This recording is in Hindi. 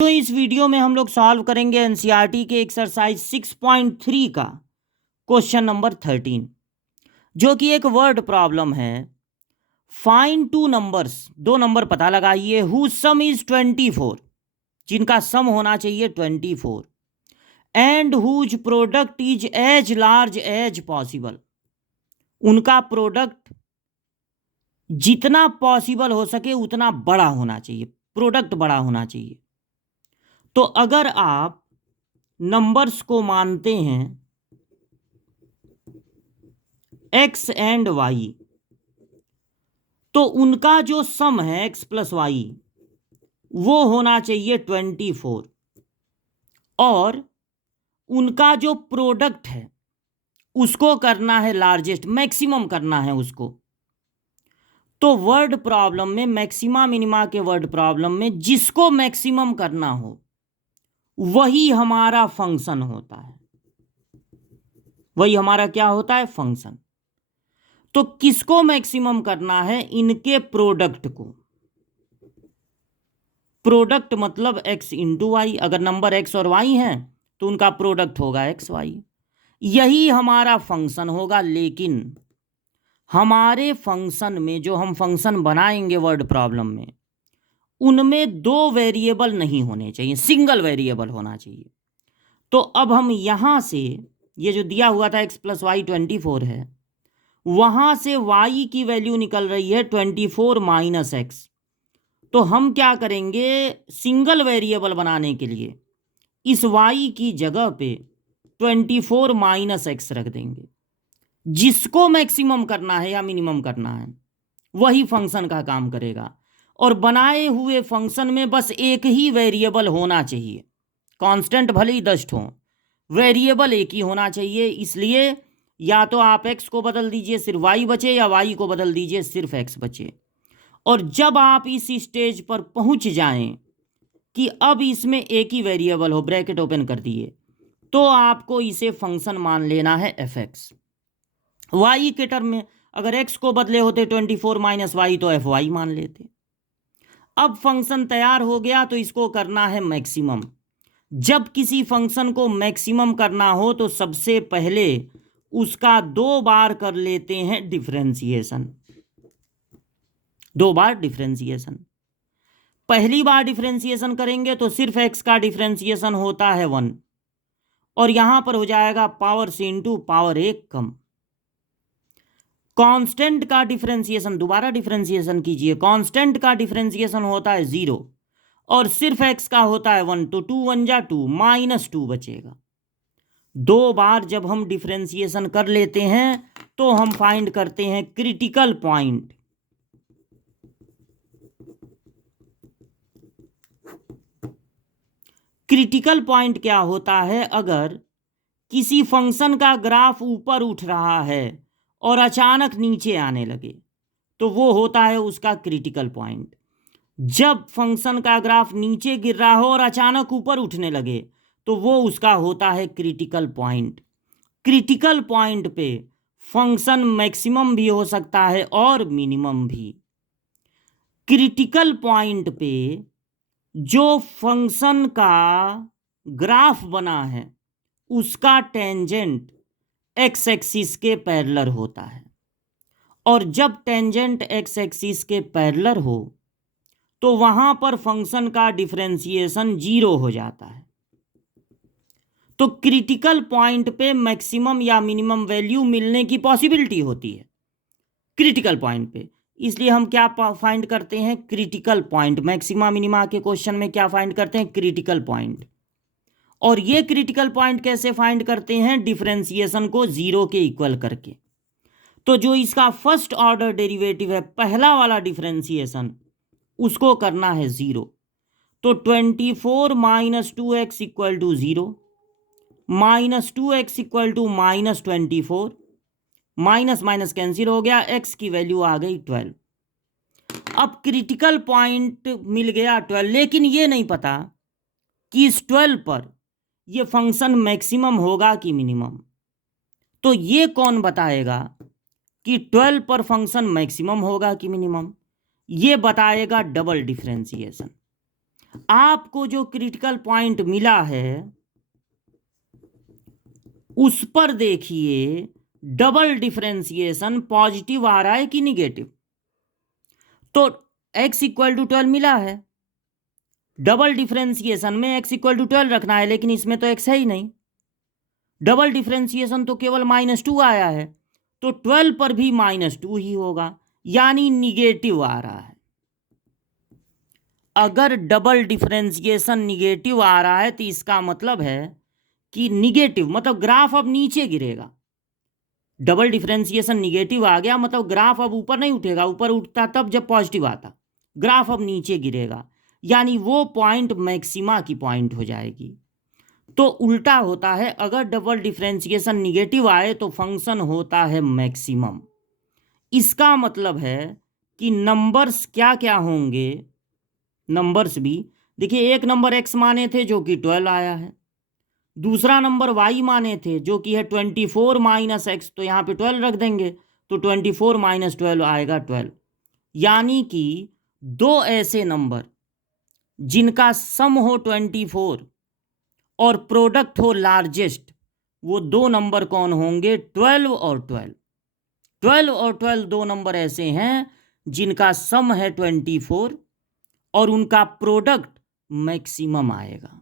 तो इस वीडियो में हम लोग सॉल्व करेंगे एनसीईआरटी के एक्सरसाइज 6.3 का क्वेश्चन नंबर 13, जो कि एक वर्ड प्रॉब्लम है। फाइंड टू नंबर्स, दो नंबर पता लगाइए, हुज सम इज 24, जिनका सम होना चाहिए 24, and whose product is as large as possible. उनका प्रोडक्ट जितना पॉसिबल हो सके उतना बड़ा होना चाहिए, प्रोडक्ट बड़ा होना चाहिए। तो अगर आप नंबर्स को मानते हैं एक्स एंड वाई, तो उनका जो सम है एक्स प्लस वाई वो होना चाहिए 24, और उनका जो प्रोडक्ट है उसको करना है लार्जेस्ट, मैक्सिमम करना है उसको। तो वर्ड प्रॉब्लम में, मैक्सिमा मिनिमा के वर्ड प्रॉब्लम में, जिसको मैक्सिमम करना हो वही हमारा फंक्शन होता है, वही हमारा क्या होता है, फंक्शन। तो किसको मैक्सिमम करना है, इनके प्रोडक्ट को। प्रोडक्ट मतलब एक्स इंटू वाई, अगर नंबर एक्स और वाई हैं तो उनका प्रोडक्ट होगा एक्स वाई, यही हमारा फंक्शन होगा। लेकिन हमारे फंक्शन में, जो हम फंक्शन बनाएंगे वर्ड प्रॉब्लम में, उनमें दो वेरिएबल नहीं होने चाहिए, सिंगल वेरिएबल होना चाहिए। तो अब हम यहां से, ये जो दिया हुआ था एक्स प्लस वाई 24 है, वहां से y की वैल्यू निकल रही है 24 माइनस एक्स। तो हम क्या करेंगे, सिंगल वेरिएबल बनाने के लिए इस y की जगह पे 24 माइनस एक्स रख देंगे। जिसको मैक्सिमम करना है या मिनिमम करना है वही फंक्शन का काम करेगा। और बनाए हुए फंक्शन में बस एक ही वेरिएबल होना चाहिए, कांस्टेंट भले ही 10 हो, वेरिएबल एक ही होना चाहिए। इसलिए या तो आप x को बदल दीजिए सिर्फ y बचे, या y को बदल दीजिए सिर्फ x बचे। और जब आप इस स्टेज पर पहुंच जाएं कि अब इसमें एक ही वेरिएबल हो, ब्रैकेट ओपन कर दिए, तो आपको इसे फंक्शन मान लेना है fx। y के टर्म में अगर x को बदले होते 24 माइनस वाई तो fy मान लेते। अब फंक्शन तैयार हो गया, तो इसको करना है मैक्सिमम। जब किसी फंक्शन को मैक्सिमम करना हो तो सबसे पहले उसका दो बार कर लेते हैं डिफरेंशिएशन, दो बार डिफरेंशिएशन। पहली बार डिफरेंशिएशन करेंगे तो सिर्फ x का डिफरेंशिएशन होता है 1, और यहां पर हो जाएगा पावर से इंटू पावर 1 कम। कांस्टेंट का डिफरेंशिएशन दोबारा डिफरेंशिएशन कीजिए, कांस्टेंट का डिफरेंशिएशन होता है 0, और सिर्फ x का होता है 1, तो 2 1 जा 2, माइनस 2 बचेगा। दो बार जब हम डिफरेंशिएशन कर लेते हैं तो हम फाइंड करते हैं क्रिटिकल पॉइंट। क्रिटिकल पॉइंट क्या होता है, अगर किसी फंक्शन का ग्राफ ऊपर उठ रहा है और अचानक नीचे आने लगे तो वो होता है उसका क्रिटिकल पॉइंट। जब फंक्शन का ग्राफ नीचे गिर रहा हो और अचानक ऊपर उठने लगे तो वो उसका होता है क्रिटिकल पॉइंट। क्रिटिकल पॉइंट पे फंक्शन मैक्सिमम भी हो सकता है और मिनिमम भी। क्रिटिकल पॉइंट पे जो फंक्शन का ग्राफ बना है उसका टेंजेंट एक्स एक्सिस के पैरेलल होता है, और जब टेंजेंट एक्स एक्सिस के पैरेलल हो तो वहां पर फंक्शन का डिफरेंशिएशन 0 हो जाता है। तो क्रिटिकल पॉइंट पे मैक्सिमम या मिनिमम वैल्यू मिलने की पॉसिबिलिटी होती है क्रिटिकल पॉइंट पे। इसलिए हम क्या फाइंड करते हैं, क्रिटिकल पॉइंट। मैक्सिमा मिनिमा के क्वेश्चन में क्या फाइंड करते हैं, क्रिटिकल पॉइंट। और ये क्रिटिकल पॉइंट कैसे फाइंड करते हैं, डिफरेंशिएशन को 0 के इक्वल करके। तो जो इसका फर्स्ट ऑर्डर डेरिवेटिव है, पहला वाला डिफरेंशिएशन, उसको करना है 0। तो 24 minus 2x equal to 0, minus 2x equal to minus 24, minus minus cancel हो गया, x की वैल्यू आ गई 12। अब क्रिटिकल पॉइंट मिल गया 12, लेकिन ये नहीं पता कि इस 12 पर ये फंक्शन मैक्सिमम होगा कि मिनिमम। तो ये कौन बताएगा कि 12 पर फंक्शन मैक्सिमम होगा कि मिनिमम, ये बताएगा डबल डिफरेंशिएशन। आपको जो क्रिटिकल पॉइंट मिला है उस पर देखिए डबल डिफरेंशिएशन पॉजिटिव आ रहा है कि निगेटिव। तो x इक्वल टू 12 मिला है, डबल डिफरेंशिएशन में x इक्वल टू 12 रखना है, लेकिन इसमें तो x है ही नहीं। डबल डिफरेंशिएशन तो केवल -2 आया है, तो 12 पर भी -2 ही होगा, यानी निगेटिव आ रहा है। अगर डबल डिफरेंशिएशन निगेटिव आ रहा है तो इसका मतलब है कि निगेटिव मतलब ग्राफ अब नीचे गिरेगा। डबल डिफरेंशिएशन निगेटिव आ गया मतलब ग्राफ अब ऊपर नहीं उठेगा, ऊपर उठता तब जब पॉजिटिव आता, ग्राफ अब नीचे गिरेगा, यानी वो पॉइंट मैक्सिमा की पॉइंट हो जाएगी। तो उल्टा होता है, अगर डबल डिफरेंशिएशन निगेटिव आए तो फंक्शन होता है मैक्सिमम। इसका मतलब है कि नंबर्स क्या क्या होंगे, नंबर्स भी देखिए, एक नंबर x माने थे जो कि 12 आया है, दूसरा नंबर y माने थे जो कि है 24 - x, तो यहाँ पे 12 रख देंगे, तो 24 - 12 आएगा 12। यानी कि दो ऐसे नंबर जिनका सम हो 24 और प्रोडक्ट हो लार्जेस्ट, वो दो नंबर कौन होंगे? 12 और 12। 12 और 12 दो नंबर ऐसे हैं जिनका सम है 24 और उनका प्रोडक्ट मैक्सिमम आएगा।